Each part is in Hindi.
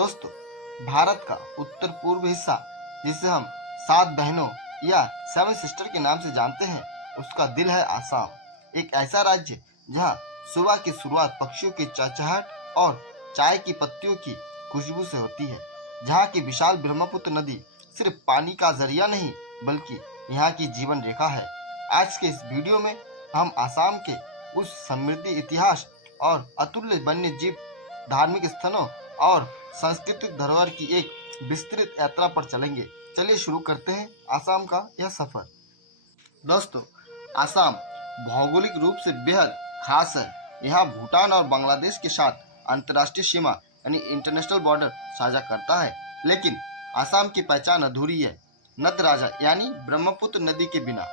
दोस्तों, भारत का उत्तर पूर्व हिस्सा जिसे हम सात बहनों या सेवन सिस्टर के नाम से जानते हैं, उसका दिल है आसाम। एक ऐसा राज्य जहां सुबह की शुरुआत पक्षियों की चहचहाहट और चाय की पत्तियों की खुशबू से होती है। जहां की विशाल ब्रह्मपुत्र नदी सिर्फ पानी का जरिया नहीं बल्कि यहाँ की जीवन रेखा है। आज के इस वीडियो में हम आसाम के उस समृद्ध इतिहास और अतुल्य वन्य जीव, धार्मिक स्थलों और सांस्कृतिक धरोहर की एक विस्तृत यात्रा पर चलेंगे। चलिए शुरू करते हैं आसाम का यह सफर। दोस्तों, आसाम भौगोलिक रूप से बेहद खास है। यहाँ भूटान और बांग्लादेश के साथ अंतर्राष्ट्रीय सीमा यानी इंटरनेशनल बॉर्डर साझा करता है, लेकिन आसाम की पहचान अधूरी है नद राजा यानी ब्रह्मपुत्र नदी के बिना।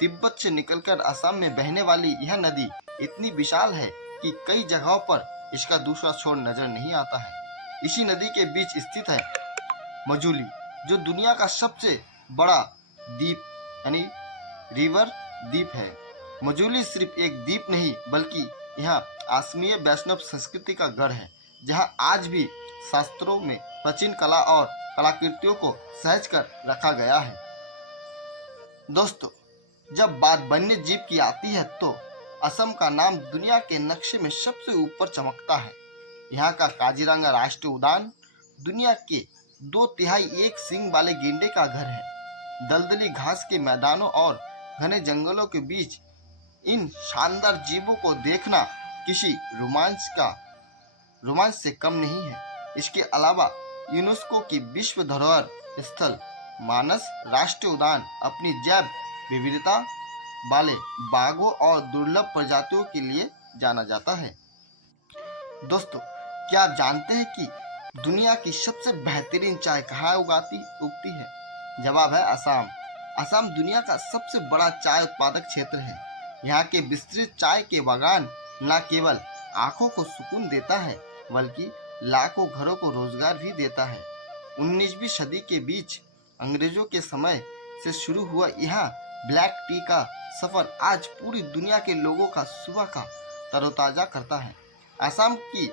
तिब्बत से निकलकर आसाम में बहने वाली यह नदी इतनी विशाल है कि कई जगहों पर इसका दूसरा छोर नजर नहीं आता है। इसी नदी के बीच स्थित है मजुली, जो दुनिया का सबसे बड़ा द्वीप यानी रिवर द्वीप है। मजुली सिर्फ एक द्वीप नहीं बल्कि यहाँ आसमीय वैष्णव संस्कृति का गढ़ है, जहाँ आज भी शास्त्रों में प्राचीन कला और कलाकृतियों को सहज कर रखा गया है। दोस्तों, जब बात वन्य जीव की आती है तो असम का नाम दुनिया के नक्शे में सबसे ऊपर चमकता है। यहाँ का काजीरंगा राष्ट्रीय उद्यान दुनिया के 2/3 एक सींग वाले गेंडे का घर है। दलदली घास के मैदानों और घने जंगलों के बीच इन शानदार जीवों को देखना किसी रोमांच से कम नहीं है। इसके अलावा यूनेस्को की विश्व धरोहर स्थल मानस राष्ट्रीय उद्यान अपनी जैव विविधता वाले बाघों और दुर्लभ प्रजातियों के लिए जाना जाता है। दोस्तों, क्या आप जानते हैं कि दुनिया की सबसे बेहतरीन चाय कहाँ उगती है? जवाब है आसाम। आसाम दुनिया का सबसे बड़ा चाय उत्पादक क्षेत्र है। यहाँ के विस्तृत चाय के बागान न केवल आंखों को सुकून देता है बल्कि लाखों घरों को रोजगार भी देता है। 19वीं सदी के बीच अंग्रेजों के समय से शुरू हुआ यहाँ ब्लैक टी का सफर आज पूरी दुनिया के लोगों का सुबह का तरोताजा करता है। आसाम की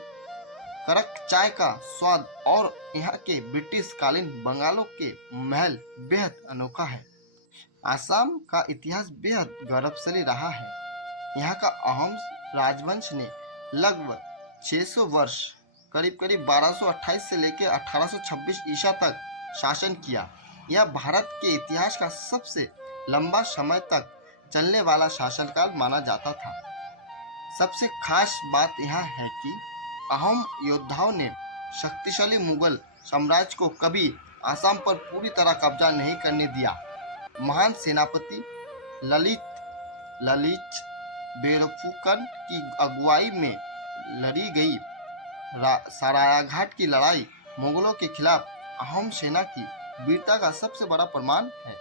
कड़क चाय का स्वाद और यहाँ के ब्रिटिश कालीन बंगालों के महल बेहद अनोखा है। आसाम का इतिहास बेहद गौरवशाली रहा है। यहाँ का अहोम राजवंश ने लगभग 600 वर्ष करीब 1228 से लेकर 1826 ईसा तक शासन किया। यह भारत के इतिहास का सबसे लंबा समय तक चलने वाला शासनकाल माना जाता था। सबसे खास बात यह है कि अहोम योद्धाओं ने शक्तिशाली मुगल साम्राज्य को कभी आसाम पर पूरी तरह कब्जा नहीं करने दिया। महान सेनापति ललित बेरफुकन की अगुवाई में लड़ी गई सरायाघाट की लड़ाई मुगलों के खिलाफ अहोम सेना की वीरता का सबसे बड़ा प्रमाण है।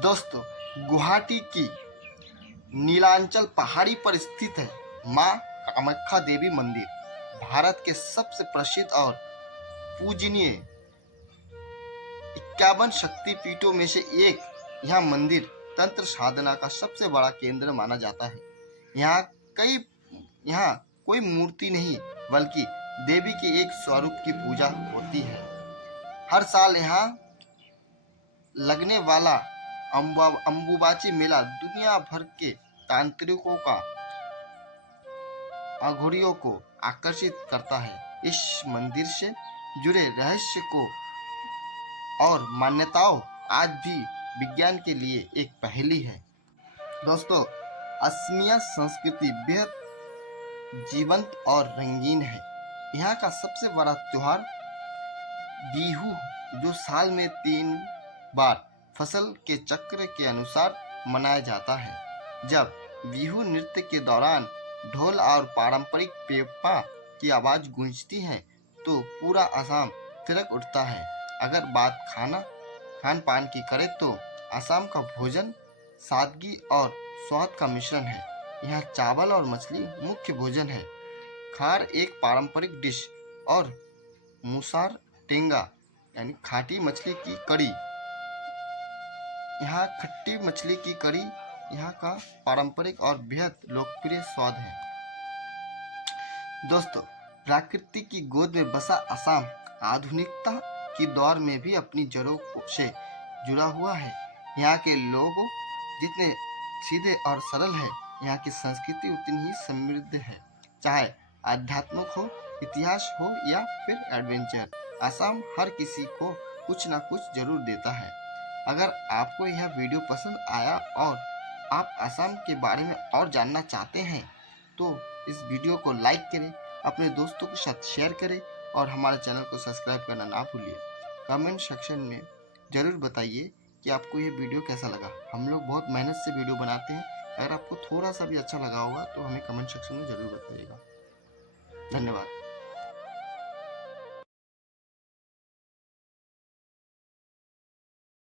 दोस्तों, गुवाहाटी की नीलांचल पहाड़ी पर स्थित है मां कामाख्या देवी मंदिर। भारत के सबसे प्रसिद्ध और पूजनीय 51 शक्तिपीठों में से एक यह मंदिर तंत्र साधना का सबसे बड़ा केंद्र माना जाता है। यहाँ कोई मूर्ति नहीं बल्कि देवी के एक स्वरूप की पूजा होती है। हर साल यहाँ लगने वाला अंबुबाची मेला दुनिया भर के तांत्रिकों का अघोरियों को आकर्षित करता है। इस मंदिर से जुड़े रहस्य को और मान्यताओं आज भी विज्ञान के लिए एक पहेली है। दोस्तों, असमिया संस्कृति बेहद जीवंत और रंगीन है। यहाँ का सबसे बड़ा त्योहार बिहू, जो साल में 3 बार फसल के चक्र के अनुसार मनाया जाता है। जब बिहू नृत्य के दौरान ढोल और पारंपरिक पेपा की आवाज गूंजती है तो पूरा आसाम थिरक उठता है। अगर बात खान पान की करें तो आसाम का भोजन सादगी और स्वाद का मिश्रण है। यहाँ चावल और मछली मुख्य भोजन है। खार एक पारंपरिक डिश और मुसार टेंगा यानी खाटी मछली की कड़ी, यहाँ खट्टी मछली की कड़ी यहाँ का पारंपरिक और बेहद लोकप्रिय स्वाद है। दोस्तों, प्रकृति की गोद में बसा आसाम आधुनिकता की दौर में भी अपनी जड़ों से जुड़ा हुआ है। यहाँ के लोग जितने सीधे और सरल है, यहाँ की संस्कृति उतनी ही समृद्ध है। चाहे आध्यात्मिक हो, इतिहास हो या फिर एडवेंचर, असम हर किसी को कुछ ना कुछ जरूर देता है। अगर आपको यह वीडियो पसंद आया और आप असम के बारे में और जानना चाहते हैं तो इस वीडियो को लाइक करें, अपने दोस्तों के साथ शेयर करें और हमारे चैनल को सब्सक्राइब करना ना भूलिए। कमेंट सेक्शन में ज़रूर बताइए कि आपको ये वीडियो कैसा लगा। हम लोग बहुत मेहनत से वीडियो बनाते हैं। अगर आपको थोड़ा सा भी अच्छा लगा होगा तो हमें कमेंट सेक्शन में ज़रूर बताइएगा। धन्यवाद।